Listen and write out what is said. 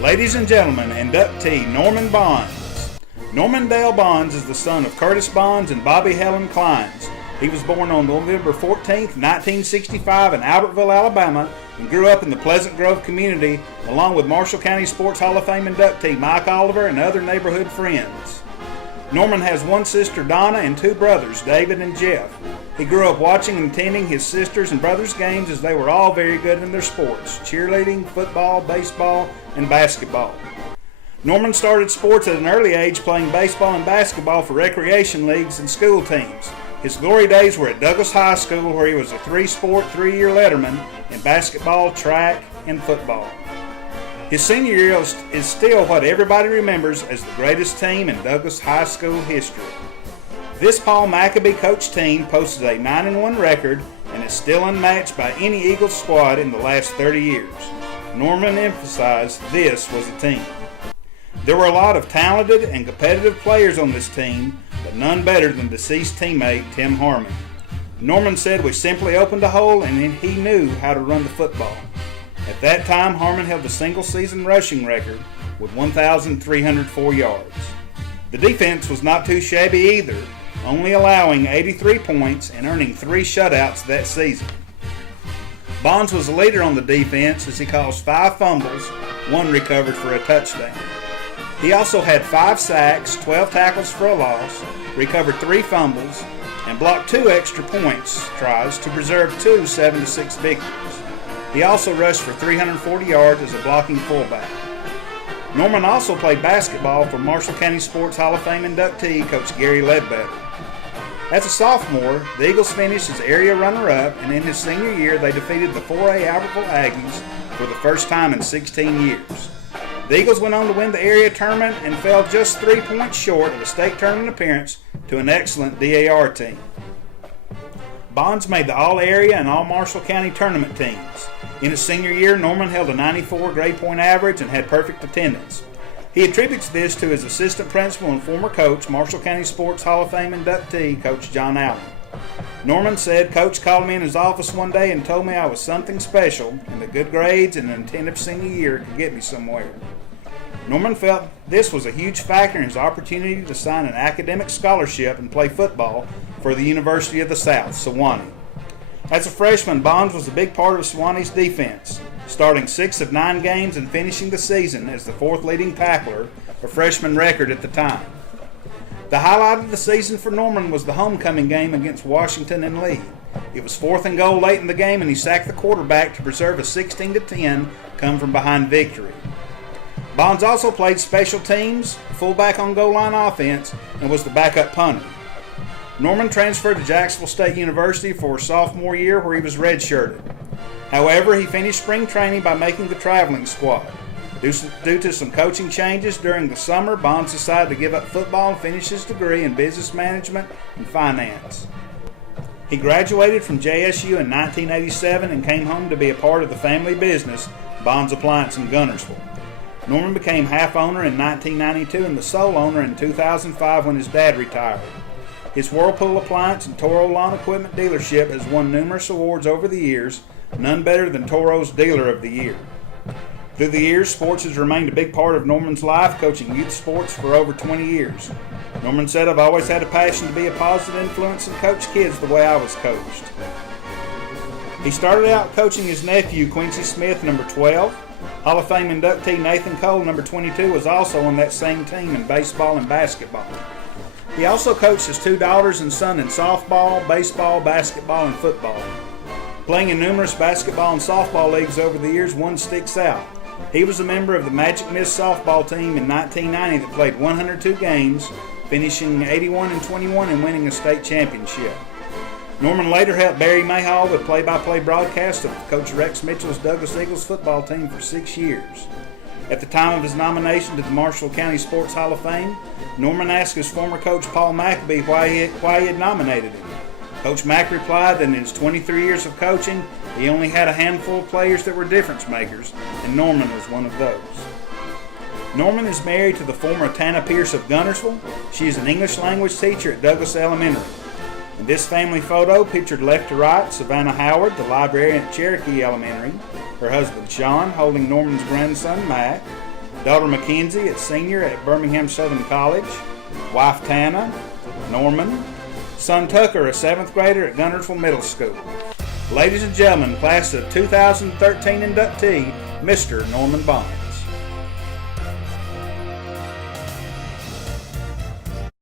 Ladies and gentlemen, inductee Norman Bonds. Norman Dale Bonds is the son of Curtis Bonds and Bobby Helen Clines. He was born on November 14, 1965 in Albertville, Alabama, and grew up in the Pleasant Grove community along with Marshall County Sports Hall of Fame inductee Mike Oliver and other neighborhood friends. Norman has one sister, Donna, and two brothers, David and Jeff. He grew up watching and attending his sisters' and brothers' games as they were all very good in their sports, cheerleading, football, baseball, and basketball. Norman started sports at an early age playing baseball and basketball for recreation leagues and school teams. His glory days were at Douglas High School, where he was a three-sport, three-year letterman in basketball, track, and football. His senior year is still what everybody remembers as the greatest team in Douglas High School history. This Paul Maccabee coached team posted a 9-1 record and is still unmatched by any Eagles squad in the last 30 years. Norman emphasized this was a team. There were a lot of talented and competitive players on this team, but none better than deceased teammate Tim Harmon. Norman said we simply opened a hole and he knew how to run the football. At that time, Harmon held the single-season rushing record with 1,304 yards. The defense was not too shabby either, only allowing 83 points and earning 3 shutouts that season. Bonds was a leader on the defense as he caused 5 fumbles, 1 recovered for a touchdown. He also had 5 sacks, 12 tackles for a loss, recovered 3 fumbles, and blocked 2 extra points tries to preserve 2 7-6 victories. He also rushed for 340 yards as a blocking fullback. Norman also played basketball for Marshall County Sports Hall of Fame inductee Coach Gary Ledbetter. As a sophomore, the Eagles finished as area runner-up, and in his senior year they defeated the 4A Albertville Aggies for the first time in 16 years. The Eagles went on to win the area tournament and fell just 3 points short of a state tournament appearance to an excellent DAR team. Bonds made the All-Area and All-Marshall County tournament teams. In his senior year, Norman held a 94 grade point average and had perfect attendance. He attributes this to his assistant principal and former coach, Marshall County Sports Hall of Fame inductee, Coach John Allen. Norman said, "Coach called me in his office one day and told me I was something special, and that good grades and an attentive senior year could get me somewhere." Norman felt this was a huge factor in his opportunity to sign an academic scholarship and play football for the University of the South, Sewanee. As a freshman, Bonds was a big part of Sewanee's defense, starting 6 of 9 games and finishing the season as the 4th leading tackler, a freshman record at the time. The highlight of the season for Norman was the homecoming game against Washington and Lee. It was 4th and goal late in the game, and he sacked the quarterback to preserve a 16-10 come-from-behind victory. Bonds also played special teams, fullback on goal line offense, and was the backup punter. Norman transferred to Jacksonville State University for his sophomore year, where he was redshirted. However, he finished spring training by making the traveling squad. Due to some coaching changes during the summer, Bonds decided to give up football and finish his degree in business management and finance. He graduated from JSU in 1987 and came home to be a part of the family business, Bonds Appliance in Guntersville. Norman became half owner in 1992 and the sole owner in 2005 when his dad retired. His Whirlpool Appliance and Toro Lawn Equipment dealership has won numerous awards over the years, none better than Toro's Dealer of the Year. Through the years, sports has remained a big part of Norman's life, coaching youth sports for over 20 years. Norman said, "I've always had a passion to be a positive influence and coach kids the way I was coached." He started out coaching his nephew, Quincy Smith, number 12. Hall of Fame inductee Nathan Cole, number 22, was also on that same team in baseball and basketball. He also coached his 2 daughters and son in softball, baseball, basketball, and football. Playing in numerous basketball and softball leagues over the years, one sticks out. He was a member of the Magic Mist softball team in 1990 that played 102 games, finishing 81-21 and winning a state championship. Norman later helped Barry Mayhall with play-by-play broadcast of Coach Rex Mitchell's Douglas Eagles football team for 6 years. At the time of his nomination to the Marshall County Sports Hall of Fame, Norman asked his former coach Paul Maccabee why he had nominated him. Coach Mack replied that in his 23 years of coaching, he only had a handful of players that were difference makers, and Norman was one of those. Norman is married to the former Tana Pierce of Guntersville. She is an English language teacher at Douglas Elementary. In this family photo, pictured left to right, Savannah Howard, the librarian at Cherokee Elementary, her husband Sean holding Norman's grandson Mac, Daughter Mackenzie, a senior at Birmingham Southern College. Wife Tana, Norman. Son Tucker, a 7th grader at Guntersville Middle School. Ladies and gentlemen, class of 2013 inductee, Mr. Norman Bond.